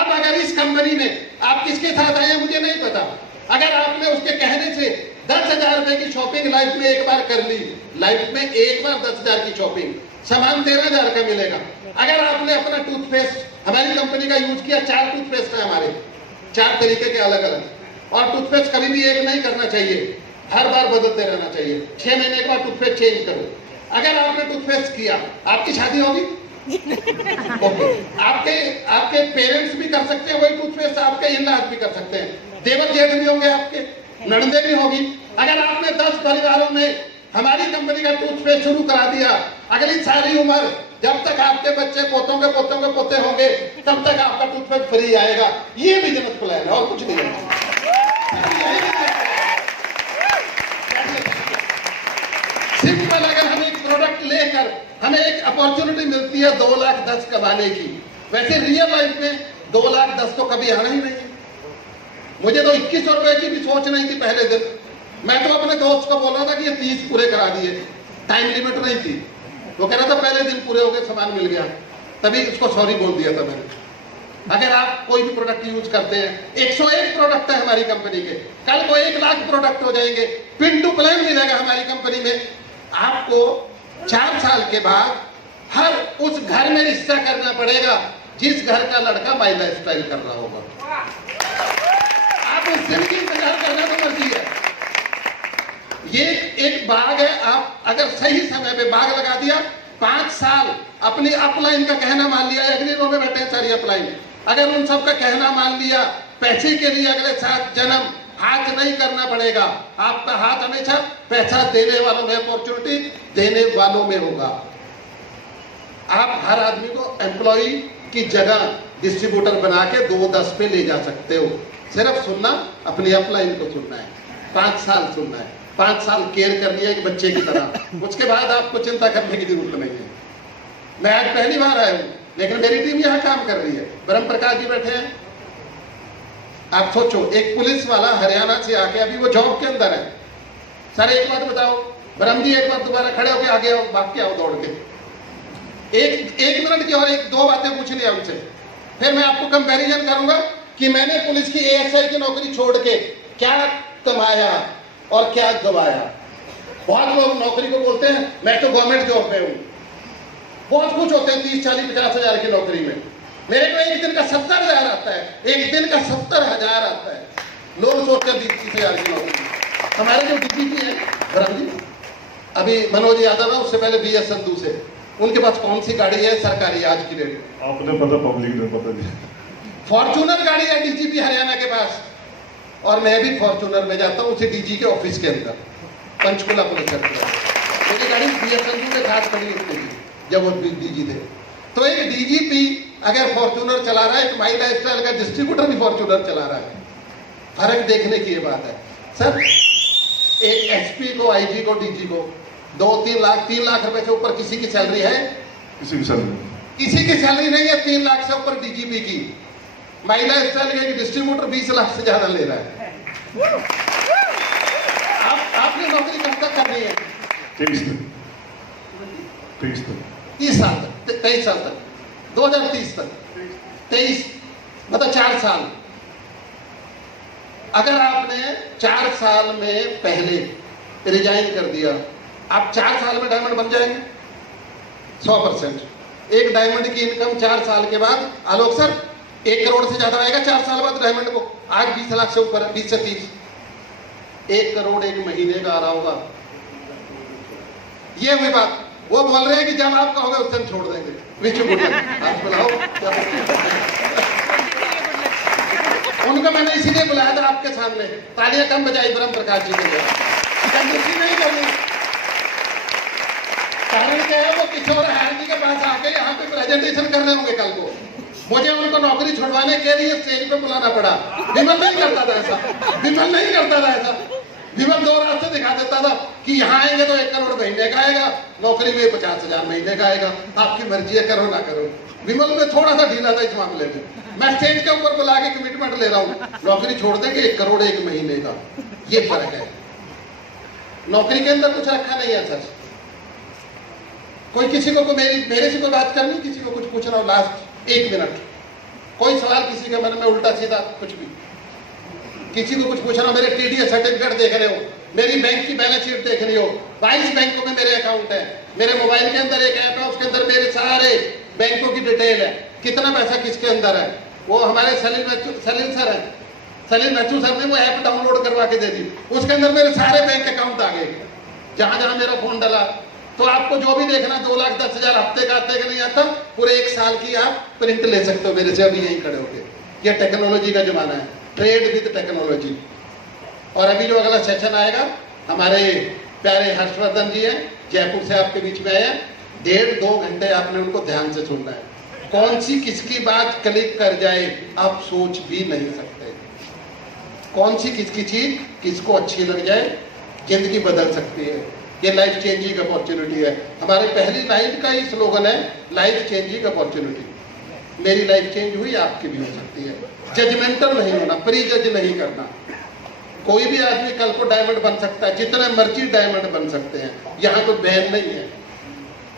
अब अगर इस कंपनी में आप किसके साथ आए मुझे नहीं पता, अगर आपने उसके कहने से 10,000 रुपए की शॉपिंग लाइफ में एक बार कर ली, लाइफ में एक बार 10,000 की शॉपिंग, सामान 13,000 का मिलेगा। अगर आपने अपना टूथपेस्ट हमारी कंपनी का यूज किया, 4 टूथपेस्ट है हमारे, 4 तरीके के अलग अलग, और टूथपेस्ट कभी भी एक नहीं करना चाहिए, हर बार बदलते रहना चाहिए। 6 महीने के बाद टूथपेस्ट चेंज करो। अगर आपने टूथपेस्ट किया, आपकी शादी होगी? ओके, आपके पेरेंट्स भी कर सकते हैं वही टूथपेस्ट, आपके इन-लॉज भी कर सकते हैं, देवर जेठ भी होंगे, आपके ननदे भी होगी। अगर आपने 10 परिवारों में हमारी कंपनी का टूथपेस्ट शुरू करा दिया, अगली सारी उम्र जब तक आपके बच्चे पोतों के पोते होंगे, तब तक आपका टूथपेस्ट फ्री आएगा। ये बिजनेस प्लान है और कुछ नहीं है। सिंपल, अगर हम एक प्रोडक्ट लेकर हमें एक अपॉर्चुनिटी मिलती है 2 लाख 10 कमाने की, वैसे रियल लाइफ में 2 लाख 10 तो कभी आना ही नहीं है। मुझे तो 21 रुपए की भी सोच नहीं थी पहले दिन। मैं तो अपने दोस्त को बोल रहा था कि ये 30 पूरे करा दिए, टाइम लिमिट नहीं थी। वो कह रहा था पहले दिन पूरे हो गए, सामान मिल गया, तभी उसको सॉरी बोल दिया था मैंने। अगर आप कोई भी प्रोडक्ट यूज करते हैं, 101 प्रोडक्ट है हमारी कंपनी के, कल को 1 लाख प्रोडक्ट हो जाएंगे, पिन टू प्लान मिलेगा हमारी कंपनी में। आपको 4 साल के बाद हर उस घर में रिश्ता करना पड़ेगा जिस घर का लड़का माई लाइफ स्टाइल कर रहा होगा। आप उस दिन की इंतजार करना तो मर्जी है। ये एक बाग है, आप अगर सही समय पे बाग लगा दिया, 5 साल अपनी अपलाइन का कहना मान लिया, अगली रो में बैठे सारी अपलाइन, अगर उन सब का कहना मान लिया, पैसे के लिए अगले 7 जन्म हाथ नहीं करना पड़ेगा। आपका हाथ हमेशा पैसा देने वालों में, अपॉर्चुनिटी देने वालों में होगा। आप हर आदमी को एम्प्लॉय की जगह डिस्ट्रीब्यूटर बना के 2-10 पे ले जा सकते हो। सिर्फ सुनना, अपनी अपलाइन को सुनना है, 5 साल सुनना है, 5 साल केयर करनी है एक बच्चे की तरह। उसके बाद आपको चिंता करने की जरूरत नहीं है। मैं आज पहली बार आया हूँ, लेकिन मेरी टीम यहाँ काम कर रही है। ब्रह्म प्रकाश जी बैठे हैं। आप सोचो, एक पुलिस वाला हरियाणा से आके, अभी वो जॉब के अंदर है। सर एक बात बताओ, ब्रह्म जी एक बार दोबारा खड़े होके आगे आओ, भाग के आओ दौड़ के। एक मिनट की और 1-2 बातें पूछ लिया उनसे, फिर मैं आपको कंपैरिजन करूंगा कि मैंने पुलिस की एएसआई की नौकरी छोड़ के क्या कमाया और क्या गवाया। बहुत लोग नौकरी को बोलते हैं मैं तो गवर्नमेंट जॉब में हूं, बहुत कुछ होते हैं 30-40-50 हजार की नौकरी में। मेरे को एक दिन का 70,000 आता है, एक दिन का 70,000 आता है। लोग सोचते हैं 20-30 हजार की नौकरी। हमारे जो डीजीपी है ब्रह्म जी, अभी मनोज यादव है, उससे पहले BS संधू से, उनके पास कौन सी गाड़ी है सरकारी आज की डेट? आपने पता, पब्लिक ने पता नहीं। फॉर्च्यूनर गाड़ी है डीजीपी हरियाणा के पास, और मैं भी फॉर्च्यूनर में जाता हूँ उसी डीजी के ऑफिस के अंदर, पंचकुला पुलिस चौकी। मेरी गाड़ी BS संधू के साथ खड़ी होती थी जब वो डीजी थे। तो एक डीजीपी अगर फॉर्च्यूनर चला रहा है, एक माई लाइफ स्टाइल का डिस्ट्रीब्यूटर भी फॉर्च्यूनर चला रहा है, फर्क देखने की ये बात है। सर एक SP को, IG को, DG को 2-3 लाख, 3 लाख रुपए से ऊपर किसी की सैलरी है? किसी भी साल में किसी की सैलरी नहीं है 3 लाख से ऊपर डीजीपी की। महिला स्टाइल के डिस्ट्रीब्यूटर 20 लाख से ज्यादा ले रहा है। आपने नौकरी कब तक करनी है? 23 तक 30 साल तक, 23 साल तक, 2030 तक, 23 मतलब 4 साल। अगर आपने 4 साल में पहले रिजाइन कर दिया, आप 4 साल में डायमंड बन जाएंगे 100%। एक डायमंड की इनकम 4 साल के बाद, आलोक सर 1 करोड़ से ज्यादा आएगा 4 साल बाद डायमंड को। आज 20 लाख से ऊपर है, 20 से 30। 1 करोड़ एक महीने का आ रहा होगा। ये हुई बात। वो बोल रहे हैं कि जब आप कहोगे उस दिन छोड़ देंगे। विच गुड लक। आप बुलाओ। उनको मैंने इसीलिए बुलाया था आपके सामने। तालियां कम बजाई ब्रह्म प्रकाश जी के लिए। कंजूसी नहीं करनी। कारण क्या है, वो किशोर हार जी के पास आके यहाँ पे प्रेजेंटेशन कर रहे होंगे कल को। मुझे उनको नौकरी छुड़वाने के लिए स्टेज पे बुलाना पड़ा। विमल नहीं करता था ऐसा। विमल नहीं करता था ऐसा। विमल 2 रास्ते दिखा देता था कि यहाँ आएंगे तो 1 करोड़ महीने का आएगा, नौकरी में 50,000 महीने का आएगा, आपकी मर्जी है, करो ना करो। विमल में थोड़ा सा ढीला था इस मामले में। मैं स्टेज के ऊपर बुला के कमिटमेंट ले रहा हूँ, नौकरी छोड़ देंगे 1 करोड़ 1 महीने का। ये फर्क है। नौकरी के अंदर कुछ रखा नहीं है सर। कोई किसी को मेरे से कोई बात करनी, किसी को कुछ पूछना हो, लास्ट 1 मिनट कोई सवाल किसी के मन में उल्टा सीधा कुछ भी, किसी को कुछ पूछना हो, मेरे टीडीएस सर्टिफिकेट देख रहे हो, मेरी बैंक की बैलेंस शीट देख रही हो, 22 बैंकों में मेरे अकाउंट है, मेरे मोबाइल के अंदर एक ऐप है, उसके अंदर मेरे सारे बैंकों की डिटेल है, कितना पैसा किसके अंदर है। वो हमारे सलील सर है, सलील मैथ्यू सर ने वो ऐप डाउनलोड करवा के दे दी, उसके अंदर मेरे सारे बैंक अकाउंट आ गए, जहां जहां मेरा फोन डला। तो आपको जो भी देखना 2,10,000 हफ्ते का आते का नहीं आता, पूरे 1 साल की आप प्रिंट ले सकते हो मेरे से अभी यहीं खड़े होके। ये टेक्नोलॉजी का जमाना है, ट्रेड विद टेक्नोलॉजी। और अभी जो अगला सेशन आएगा, हमारे प्यारे हर्षवर्धन जी हैं, जयपुर से आपके बीच में आए हैं। 1.5-2 घंटे आपने उनको ध्यान से सुनना है। कौन सी किसकी बात क्लिक कर जाए आप सोच भी नहीं सकते। कौन सी किसकी चीज किसको अच्छी लग जाए, जिंदगी बदल सकती है। ये लाइफ चेंजिंग अपॉर्चुनिटी है। हमारे पहली लाइन का ही स्लोगन है, लाइफ चेंजिंग अपॉर्चुनिटी। मेरी लाइफ चेंज हुई, आपकी भी हो सकती है। जजमेंटल नहीं होना, प्री जज नहीं करना। कोई भी आदमी कल को डायमंड बन सकता है, जितने मर्जी डायमंड बन सकते हैं, यहाँ कोई बैन नहीं है।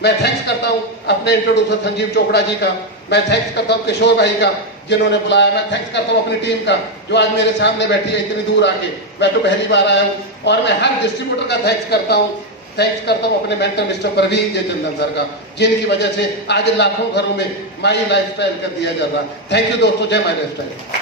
मैं थैंक्स करता हूँ अपने इंट्रोड्यूसर संजीव चोपड़ा जी का, मैं थैंक्स करता हूँ किशोर भाई का जिन्होंने बुलाया, मैं थैंक्स करता हूँ अपनी टीम का जो आज मेरे सामने बैठी है इतनी दूर आके। मैं तो पहली बार आया हूँ। और मैं हर डिस्ट्रीब्यूटर का थैंक्स करता हूँ अपने मेंटर मिस्टर परवीन जयचंदन सर का, जिनकी वजह से आज लाखों घरों में माई लाइफस्टाइल कर दिया जा रहा है। थैंक यू दोस्तों, जय माई लाइफस्टाइल।